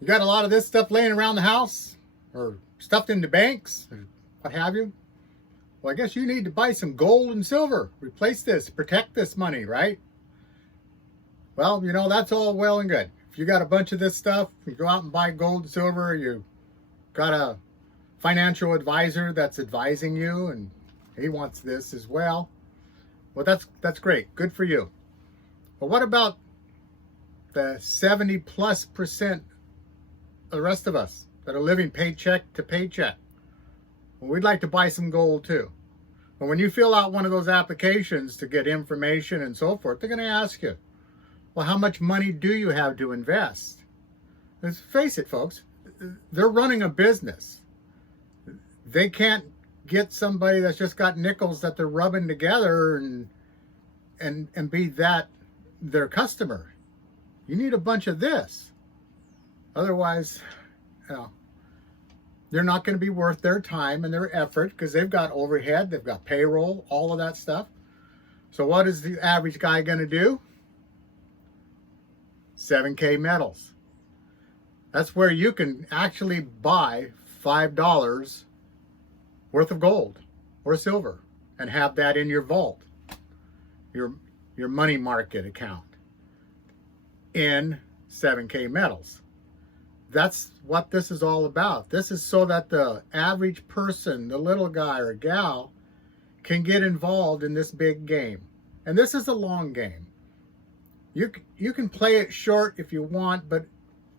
You got a lot of this stuff laying around the house or stuffed into banks or what have you? Well, I guess you need to buy some gold and silver. Replace this, protect this money, right? Well, you know, that's all well and good. If you got a bunch of this stuff, you go out and buy gold and silver, you got a financial advisor that's advising you and he wants this as well. Well, that's great. Good for you. But what about the 70+% of the rest of us that are living paycheck to paycheck? Well, we'd like to buy some gold too. But when you fill out one of those applications to get information and so forth, they're going to ask you, well, how much money do you have to invest? Let's face it, folks, they're running a business. They can't get somebody that's just got nickels that they're rubbing together and be that their customer. You need a bunch of this. Otherwise, you know, they're not going to be worth their time and their effort because they've got overhead, they've got payroll, all of that stuff. So what is the average guy going to do? 7K metals. That's where you can actually buy $5 worth of gold or silver and have that in your vault, your money market account in 7K metals. That's what this is all about. This is so that the average person, the little guy or gal, can get involved in this big game. And this is a long game. You can play it short if you want, but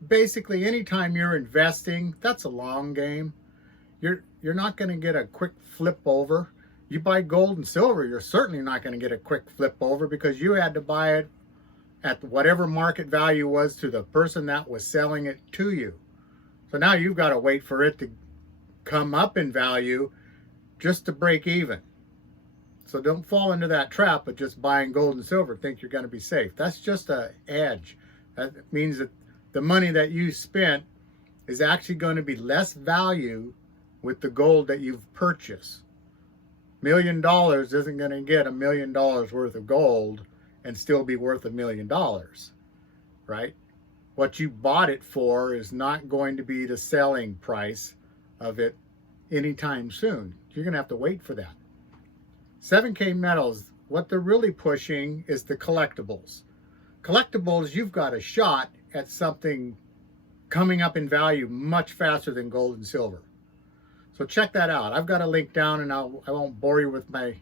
basically anytime you're investing, that's a long game. You're not going to get a quick flip over. You buy gold and silver, you're certainly not going to get a quick flip over because you had to buy it at whatever market value was to the person that was selling it to you. So now you've got to wait for it to come up in value just to break even. So don't fall into that trap of just buying gold and silver, think you're going to be safe. That's just an edge. That means that the money that you spent is actually going to be less value with the gold that you've purchased. $1 million isn't going to get $1 million worth of gold and still be worth $1 million, right? What you bought it for is not going to be the selling price of it anytime soon. You're going to have to wait for that. 7K metals, what they're really pushing is the collectibles. Collectibles, you've got a shot at something coming up in value much faster than gold and silver. So check that out. I've got a link down and I won't bore you with my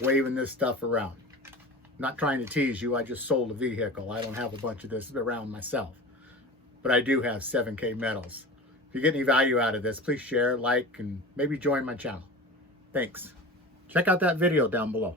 waving this stuff around. I'm not trying to tease you. I just sold a vehicle. I don't have a bunch of this around myself. But I do have 7K metals. If you get any value out of this, please share, like, and maybe join my channel. Thanks. Check out that video down below.